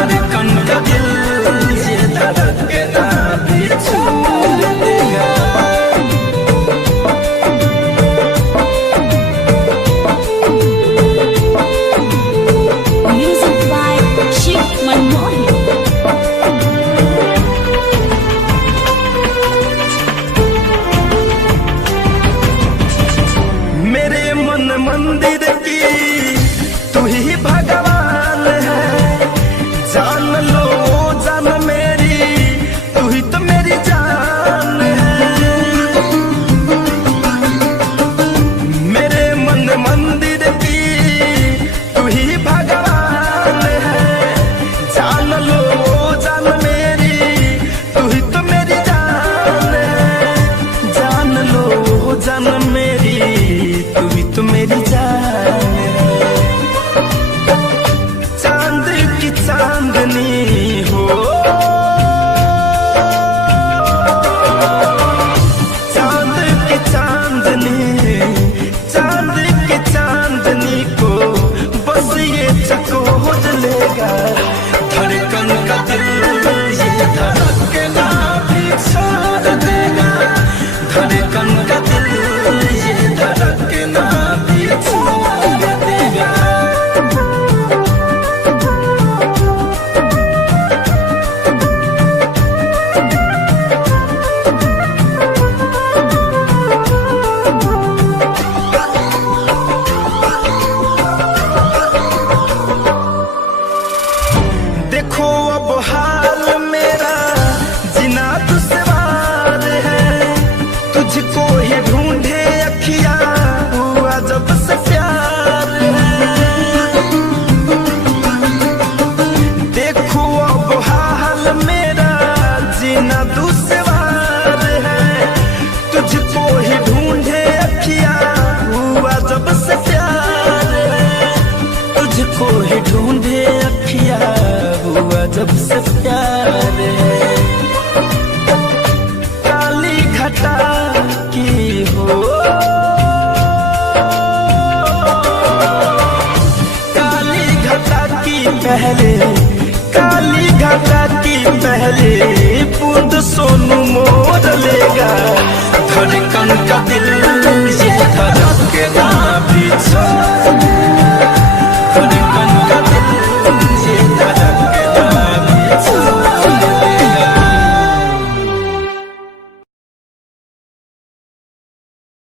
धड़कन का दिल ये धड़कना भी छोड़ देगा। Music by Shiv Manmohan. मेरे मन मंदिर की तू ही भगवान है, जान लो जान मेरी तू ही तो मेरी जान है। मेरे मन मंदिर की तू ही भगवान है, जान लो जान मेरी तू ही तो मेरी जान है। जान लो जान मेरी तू ही तो मेरी जान है। चांद की चांदनी हो, चांद की चांदनी, चांद की चांदनी को बस ये चकोर लेगा। धड़कन का दिल ये धड़कना भी छोड़ देगा। धड़कन का दिल ये धड़कना भी छोड़ देगा। देखो अब हाल मेरा जीना दुश्वार है, तुझको ही ढूंढे अखियां हुआ जब से प्यार है। देखो अब हाल मेरा जीना दुश्वार है, तुझको ही ढूंढे अखियां हुआ जब से प्यार है। तुझको ही ढूंढे अखियां हुआ जब से प्यार है। काली घटा की हो, काली घटा की पहले, काली घटा की पहले बूंद सोनू मोर लेगा। धड़कन का दिल ये धड़कना भी छोड़, धड़कन का दिल ये